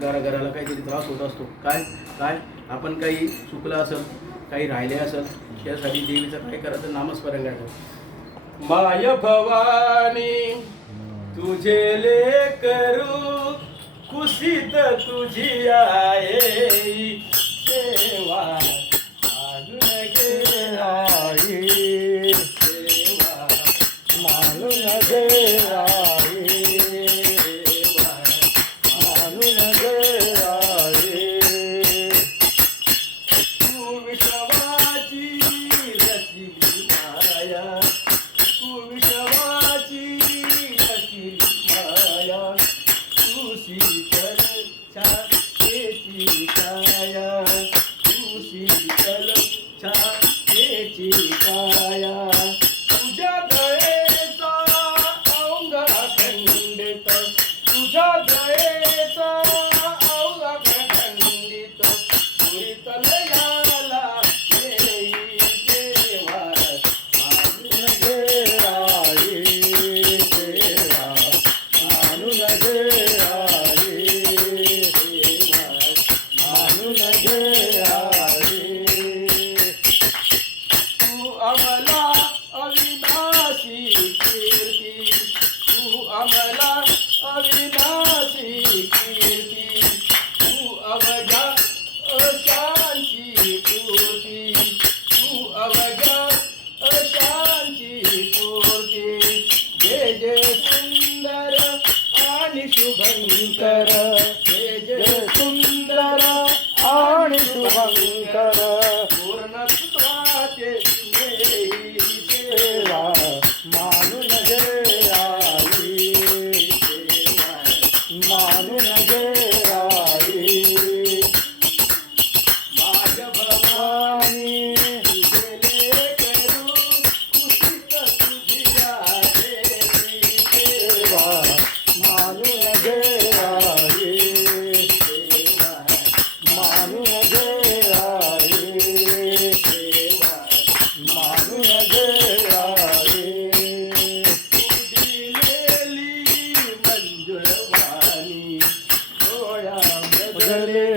घराला काहीतरी त्रास होत असतो. काय काय आपण काही चुकलं असेल, काही राहिले असेल, त्यासाठी देवीचं काय करायचं, नामस्मरण करायचं. माय भवानी तुझे लेकरू कुशीत तुझी आहे सेवा मानून घे आई, सेवा मानून घे आई, सेवा मानून घे आई. तू विश्वाची रचली माया, तू विश्वाची रचली माया, तू शीतल छायेची काया, तू शीतल छायेची काया. तुझ्या दयेचा अवघा खंडित, तुझ्या दयेचा अवघा खंडित, पुरीतल याला येई देवा मानून घे आई, देवा मानून घे आई, देवा मानून घे आई. तू आम्हाला अविनाशी कीर्ती, तू आम्हाला अविनाशी कीर्ती, तू अवघ्या अशांची पूर्ती, तू अवघ्या अशांची पूर्ती. जय जय सुंदर आणि शुभंकर, जय जय सुंदर आणि शुभंकर, पूर्णत्वाचे देई सेवा मानून घे आई, सेवा मानून घे आई. माझ्या भवानी तुझे लेकरू कुशीत तुझी आहे सेवा मानून घे आई, सेवा मानून घे आई, सेवा मानून घे आई. तू दिलेली मंजुळवाणी डोळ्या बदले